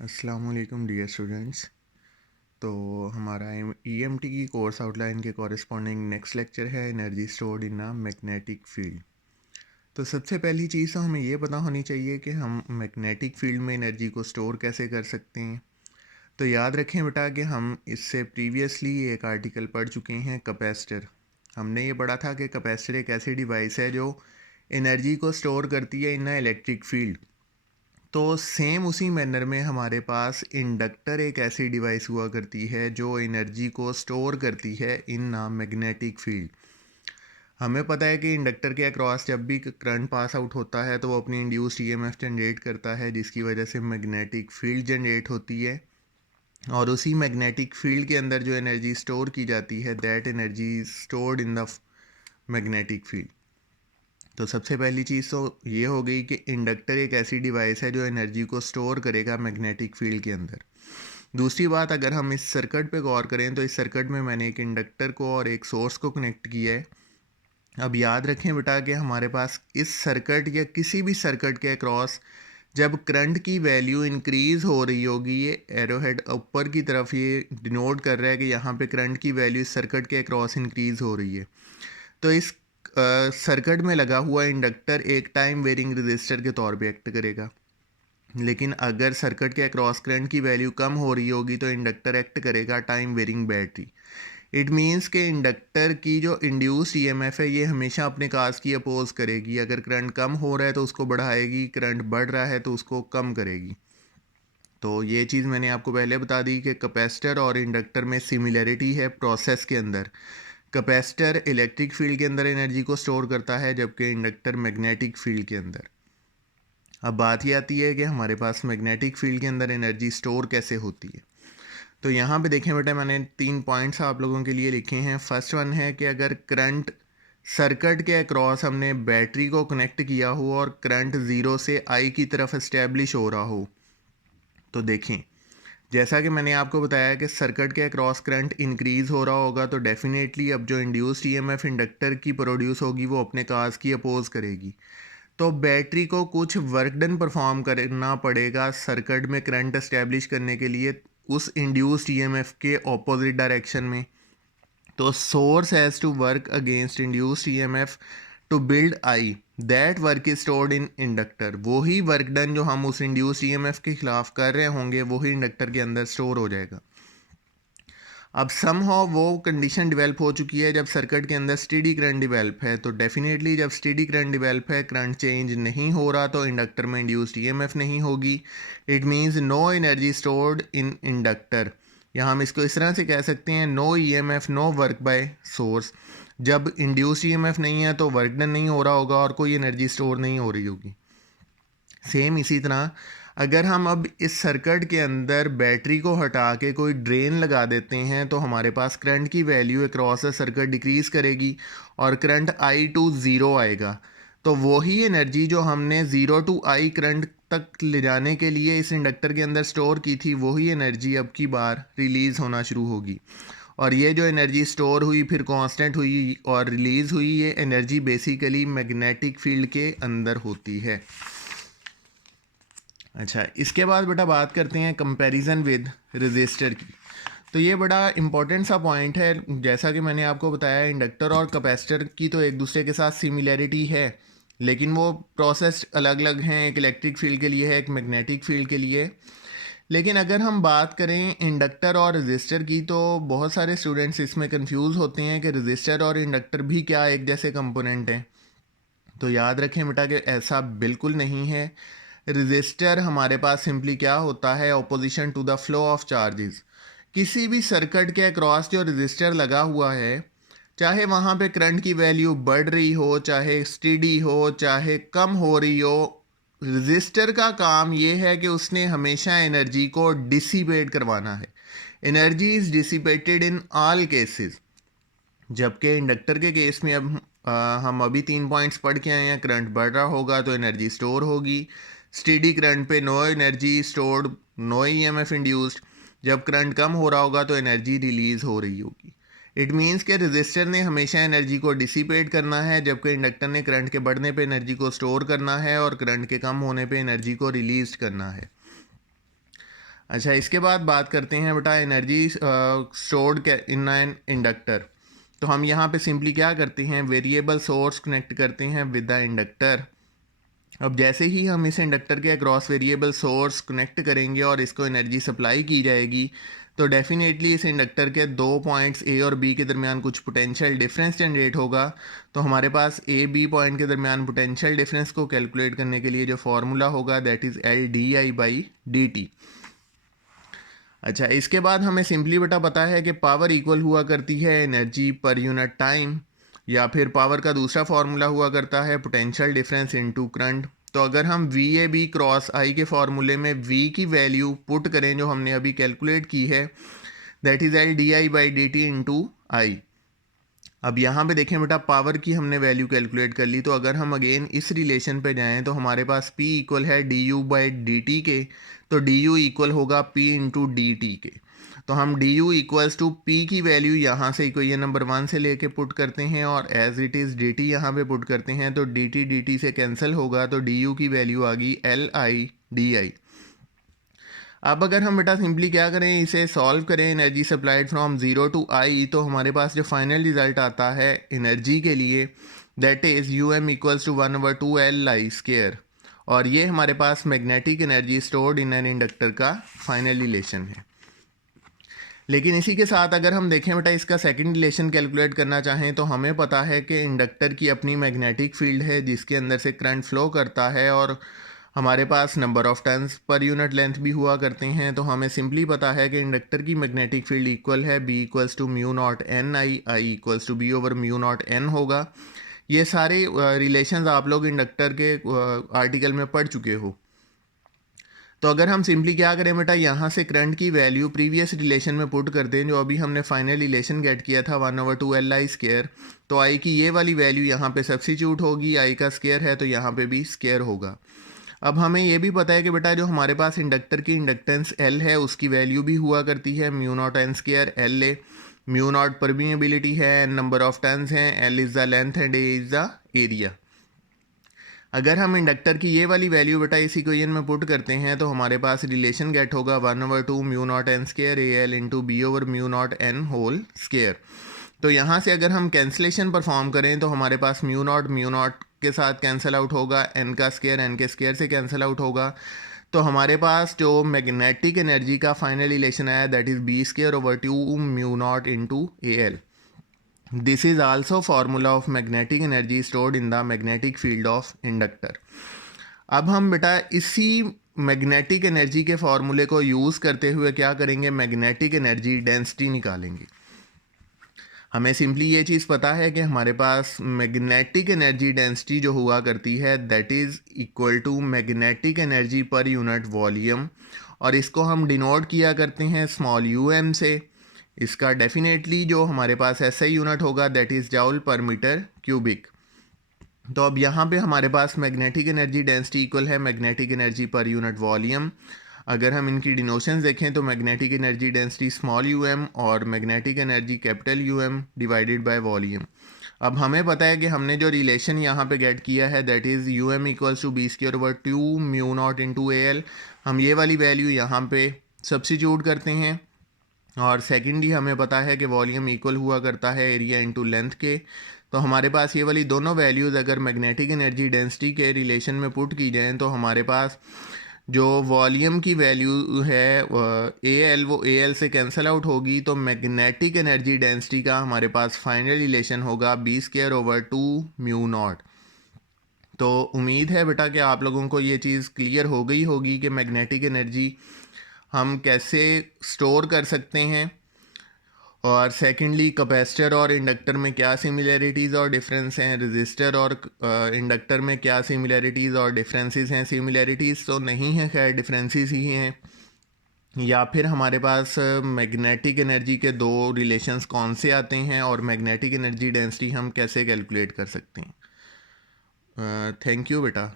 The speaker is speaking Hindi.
अस्सलाम वालेकुम डियर स्टूडेंट्स। तो हमारा ईएमटी की कोर्स आउटलाइन के कॉरेस्पॉन्डिंग नेक्स्ट लेक्चर है energy stored in a magnetic field. तो सबसे पहली चीज़ तो हमें ये पता होनी चाहिए कि हम मैग्नेटिक फील्ड में एनर्जी को स्टोर कैसे कर सकते हैं। तो याद रखें बेटा कि हम इससे प्रीवियसली एक आर्टिकल पढ़ चुके हैं कैपेसिटर। हमने ये पढ़ा था कि कैपेसिटर एक ऐसी डिवाइस है जो एनर्जी को स्टोर करती है इन अ इलेक्ट्रिक फील्ड। तो सेम उसी मैनर में हमारे पास इंडक्टर एक ऐसी डिवाइस हुआ करती है जो एनर्जी को स्टोर करती है इन अ मैग्नेटिक फील्ड। हमें पता है कि इंडक्टर के अक्रॉस जब भी करंट पास आउट होता है तो वो अपनी इंड्यूस्ड ईएमएफ जनरेट करता है, जिसकी वजह से मैग्नेटिक फील्ड जनरेट होती है। और उसी मैग्नेटिक फील्ड के अंदर जो एनर्जी स्टोर की जाती है, that energy stored in the magnetic field. तो सबसे पहली चीज़ तो ये हो गई कि इंडक्टर एक ऐसी डिवाइस है जो एनर्जी को स्टोर करेगा मैग्नेटिक फील्ड के अंदर। दूसरी बात, अगर हम इस सर्किट पे गौर करें तो इस सर्किट में मैंने एक इंडक्टर को और एक सोर्स को कनेक्ट किया है। अब याद रखें बेटा कि हमारे पास इस सर्किट या किसी भी सर्किट के अक्रॉस जब करंट की वैल्यू इंक्रीज़ हो रही होगी, ये एरोहेड ऊपर की तरफ ये डिनोट कर रहा है कि यहाँ पे करंट की वैल्यू इस सर्किट के अक्रॉस इंक्रीज़ हो रही है। तो इस सर्किट में लगा हुआ इंडक्टर एक टाइम वेरिंग रेजिस्टर के तौर पे एक्ट करेगा। लेकिन अगर सर्किट के अक्रॉस करंट की वैल्यू कम हो रही होगी तो इंडक्टर एक्ट करेगा time varying battery. It means कि इंडक्टर की जो इंड्यूस्ड ईएमएफ है ये हमेशा अपने काज की अपोज करेगी। अगर करंट कम हो रहा है तो उसको बढ़ाएगी, करंट बढ़ रहा है तो उसको कम करेगी। तो ये चीज़ मैंने आपको पहले बता दी कि कैपेसिटर और इंडक्टर में सिमिलरिटी है प्रोसेस के अंदर। कैपेसिटर इलेक्ट्रिक फील्ड के अंदर एनर्जी को स्टोर करता है जबकि इंडक्टर मैग्नेटिक फील्ड के अंदर। अब बात ये आती है कि हमारे पास मैग्नेटिक फील्ड के अंदर एनर्जी स्टोर कैसे होती है। तो यहाँ पे देखें बेटा, मैंने 3 पॉइंट्स आप लोगों के लिए लिखे हैं। फर्स्ट वन है कि अगर करंट सर्किट के अक्रॉस हमने बैटरी को कनेक्ट किया हो और करंट ज़ीरो से आई की तरफ इस्टेब्लिश हो रहा हो, तो देखें जैसा कि मैंने आपको बताया कि सर्किट के अक्रॉस करंट इंक्रीज़ हो रहा होगा तो डेफिनेटली अब जो इंड्यूस्ड ईएमएफ इंडक्टर की प्रोड्यूस होगी वो अपने काज की अपोज करेगी। तो बैटरी को कुछ वर्क डन परफॉर्म करना पड़ेगा सर्किट में करंट इस्टेब्लिश करने के लिए उस इंड्यूस्ड ईएमएफ के ऑपोजिट डायरेक्शन में। तो source has to work against induced EMF to build I, that work is stored in inductor. वही वर्क डन जो हम उस इंड्यूस्ड ईएमएफ के खिलाफ कर रहे होंगे वही इंडक्टर के अंदर स्टोर हो जाएगा। अब समहाउ वो कंडीशन डेवलप हो चुकी है जब सर्किट के अंदर स्टेडी करंट डेवलप है। तो डेफिनेटली जब स्टेडी करंट डेवलप है, करंट चेंज नहीं हो रहा, तो इंडक्टर में इंड्यूस्ड ईएमएफ नहीं होगी। It means no energy stored in inductor. यहाँ हम इसको इस तरह से कह सकते हैं, no EMF no work by source. जब इंड्यूस्ड ईएमएफ नहीं है तो वर्क डन नहीं हो रहा होगा और कोई एनर्जी स्टोर नहीं हो रही होगी। सेम इसी तरह अगर हम अब इस सर्किट के अंदर बैटरी को हटा के कोई ड्रेन लगा देते हैं तो हमारे पास करंट की value across the circuit decrease करेगी और करंट आई टू ज़ीरो आएगा। तो वही एनर्जी जो हमने ज़ीरो टू आई करंट तक ले जाने के लिए इस इंडक्टर के अंदर स्टोर की थी, वही एनर्जी अब की बार रिलीज़ होना शुरू होगी। और ये जो एनर्जी स्टोर हुई फिर कांस्टेंट हुई और रिलीज़ हुई, ये एनर्जी बेसिकली मैग्नेटिक फील्ड के अंदर होती है। अच्छा, इसके बाद बेटा बात करते हैं कंपैरिजन विद रजिस्टर की। तो ये बड़ा इंपॉर्टेंट सा पॉइंट है। जैसा कि मैंने आपको बताया, इंडक्टर और कैपेसिटर की तो एक दूसरे के साथ सिमिलैरिटी है, लेकिन वो प्रोसेस अलग अलग हैं। एक इलेक्ट्रिक फील्ड के लिए है, एक मैग्नेटिक फील्ड के लिए। लेकिन अगर हम बात करें इंडक्टर और रजिस्टर की तो बहुत सारे स्टूडेंट्स इसमें कंफ्यूज होते हैं कि रजिस्टर और इंडक्टर भी क्या एक जैसे कंपोनेंट हैं। तो याद रखें बेटा कि ऐसा बिल्कुल नहीं है। रजिस्टर हमारे पास सिंपली क्या होता है, opposition to the flow of charges. किसी भी सर्किट के अक्रॉस जो रजिस्टर लगा हुआ है, चाहे वहाँ पे करंट की वैल्यू बढ़ रही हो, चाहे स्टेडी हो, चाहे कम हो रही हो, रजिस्टर का काम ये है कि उसने हमेशा एनर्जी को डिसिपेट करवाना है। Energy is dissipated in all cases. जबकि इंडक्टर के केस में अब हम अभी 3 पॉइंट्स पढ़ के आए हैं। करंट बढ़ रहा होगा तो एनर्जी स्टोर होगी। स्टेडी करंट पे no energy stored, no EMF induced. जब करंट कम हो रहा होगा तो एनर्जी रिलीज हो रही होगी। इट मीन्स के रजिस्टर ने हमेशा एनर्जी को डिसिपेट करना है, जबकि इंडक्टर ने करंट के बढ़ने पे एनर्जी को स्टोर करना है और करंट के कम होने पे एनर्जी को रिलीज करना है। अच्छा, इसके बाद बात करते हैं बेटा energy stored in an inductor. तो हम यहाँ पे सिंपली क्या करते हैं, वेरिएबल सोर्स कनेक्ट करते हैं विद द इंडक्टर। अब जैसे ही हम इस इंडक्टर के अक्रॉस वेरिएबल सोर्स कनेक्ट करेंगे और इसको एनर्जी सप्लाई की जाएगी, तो डेफिनेटली इस इंडक्टर के दो पॉइंट्स ए और बी के दरमियान कुछ पोटेंशियल डिफरेंस जनरेट होगा। तो हमारे पास ए बी पॉइंट के दरमियान पोटेंशियल डिफरेंस को कैलकुलेट करने के लिए जो फॉर्मूला होगा दैट इज़ LdI/dt। अच्छा, इसके बाद हमें सिंपली बेटा पता है कि पावर इक्वल हुआ करती है एनर्जी पर यूनिट टाइम, या फिर पावर का दूसरा फार्मूला हुआ करता है पोटेंशियल डिफरेंस इनटू करंट। तो अगर हम VAB क्रॉस I के फार्मूले में V की वैल्यू पुट करें जो हमने अभी कैलकुलेट की है, that is LdI/dt into I। अब यहाँ पे देखें बेटा, पावर की हमने वैल्यू कैलकुलेट कर ली, तो अगर हम अगेन इस रिलेशन पे जाएं तो हमारे पास P इक्वल है du/dt के, तो du इक्वल होगा P इंटू dt के। तो हम du इक्वल्स टू P की वैल्यू यहाँ से इक्वेशन नंबर 1 से लेके पुट करते हैं और एज इट इज़ dt यहाँ पे पुट करते हैं, तो dt से कैंसिल होगा, तो du की वैल्यू आ गई LI/di। अब अगर हम बेटा सिंपली क्या करें, इसे सॉल्व करें energy supplied from 0 to I, तो हमारे पास जो फाइनल रिजल्ट आता है एनर्जी के लिए that is UM equals to 1/2LI²। और ये हमारे पास magnetic energy stored in an inductor का फाइनल रिलेशन है। लेकिन इसी के साथ अगर हम देखें बेटा इसका सेकंड रिलेशन कैलकुलेट करना चाहें, तो हमें पता है कि इंडक्टर की अपनी मैग्नेटिक फील्ड है जिसके अंदर से करंट फ्लो करता है, और हमारे पास number of turns per unit length भी हुआ करते हैं। तो हमें सिंपली पता है कि इंडक्टर की मैग्नेटिक फील्ड इक्वल है B equals to μ0 I equals to B/μ0 होगा। ये सारे रिलेशंस आप लोग इंडक्टर के आर्टिकल में पढ़ चुके हो। तो अगर हम सिंपली क्या करें बेटा, यहाँ से करंट की वैल्यू प्रीवियस रिलेशन में पुट कर दें जो अभी हमने फाइनल रिलेशन गेट किया था 1/2LI², तो I की ये वाली वैल्यू यहाँ पे सब्सिट्यूट होगी, I का स्क्वायर है तो यहाँ पे भी स्क्वायर होगा। अब हमें ये भी पता है कि बेटा जो हमारे पास इंडक्टर की इंडक्टेंस L है उसकी वैल्यू भी हुआ करती है μ0n² L। μ0 परमिएबिलिटी है, n नंबर ऑफ टर्न्स हैं, L is the length and A is the area. अगर हम इंडक्टर की ये वाली वैल्यू बेटा इस इक्वेशन में पुट करते हैं तो हमारे पास रिलेशन गेट होगा 1/2 μ0n² AL into B/μ0n whole square. तो यहाँ से अगर हम कैंसिलेशन परफॉर्म करें तो हमारे पास μ0 के साथ कैंसिल आउट होगा, n का स्क्वायर n के स्क्वायर से कैंसिल आउट होगा। तो हमारे पास जो मैग्नेटिक एनर्जी का फाइनल रिलेशन आया that is B²/2 μ0 into AL। This is also formula of magnetic energy stored in the magnetic field of inductor। अब हम बेटा इसी मैग्नेटिक एनर्जी के फॉर्मूले को यूज़ करते हुए क्या करेंगे, मैग्नेटिक एनर्जी डेंसिटी निकालेंगे। हमें सिंपली ये चीज़ पता है कि हमारे पास मैग्नेटिक एनर्जी डेंसिटी जो हुआ करती है that is equal to magnetic energy per unit volume, और इसको हम डिनोट किया करते हैं स्मॉल um से। इसका डेफिनेटली जो हमारे पास SI यूनिट होगा that is joule per metre cubic. तो अब यहाँ पे हमारे पास मैग्नेटिक एनर्जी डेंसिटी इक्वल है magnetic energy per unit volume. अगर हम इनकी डिनोशंस देखें तो magnetic energy density small um और magnetic energy capital Um divided by volume. अब हमें पता है कि हमने जो रिलेशन यहाँ पे गेट किया है that is UM equals to B²/2 μ0 into AL। हम ये वाली वैल्यू यहाँ पे सब्सिट्यूट करते हैं, और सेकेंडली हमें पता है कि वॉल्यूम इक्वल हुआ करता है एरिया इंटू लेंथ के। तो हमारे पास ये वाली दोनों वैल्यूज़ अगर मैग्नेटिक एनर्जी डेंसिटी के रिलेशन में पुट की जाएँ तो हमारे पास जो वॉल्यूम की वैल्यू है AL वो AL से कैंसिल आउट होगी, तो मैग्नेटिक एनर्जी डेंसिटी का हमारे पास फाइनल रिलेशन होगा B²/2 μ0। तो उम्मीद है बेटा कि आप लोगों को ये चीज़ क्लियर हो गई होगी कि मैग्नेटिक एनर्जी हम कैसे स्टोर कर सकते हैं, और सेकेंडली कैपेसिटर और इंडक्टर में क्या सिमिलैरिटीज़ और डिफरेंस हैं, रजिस्टर और इंडक्टर में क्या सिमिलैरिटीज़ और डिफरेंसेस हैं। सिमिलैरिटीज़ तो नहीं है, खैर डिफरेंसेस ही हैं। या फिर हमारे पास मैग्नेटिक एनर्जी के दो रिलेशंस कौन से आते हैं, और मैग्नेटिक एनर्जी डेंसिटी हम कैसे कैलकुलेट कर सकते हैं। थैंक यू बेटा।